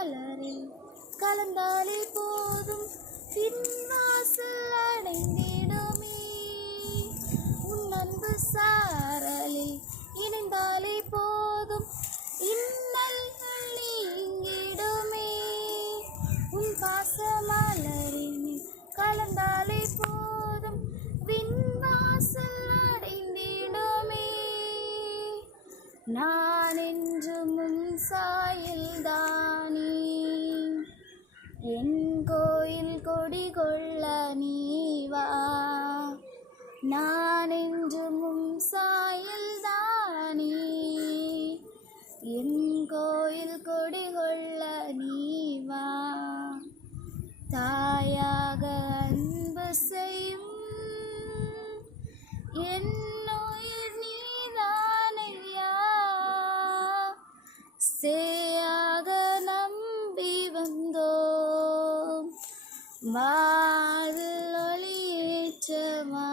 மலரில் கலந்தாலே போதும் பின்வாசல் அடைந்திடுமே. உன் அன்பு சாரலில் இணைந்தாலே போதும் இன்னல்கள் நீங்கிடுமே. உன் பாச மலரில் கலந்தாலே போதும் விண்வாசல் அடைந்திடுமே. நான் என்றும் உன் சாயல்தானே, என் கோயில் கொடி கொள்ள நீ வா. நான் என்றும் உன் சாயல்தானே, என் கோயில் கொடி கொள்ள நீ வா. தாயாக அன்பு செய்யும் என் உயிர் நீதானையா. சேயாக நம்பி வந்தோம் வாழ்வில் ஒளியேற்றவா.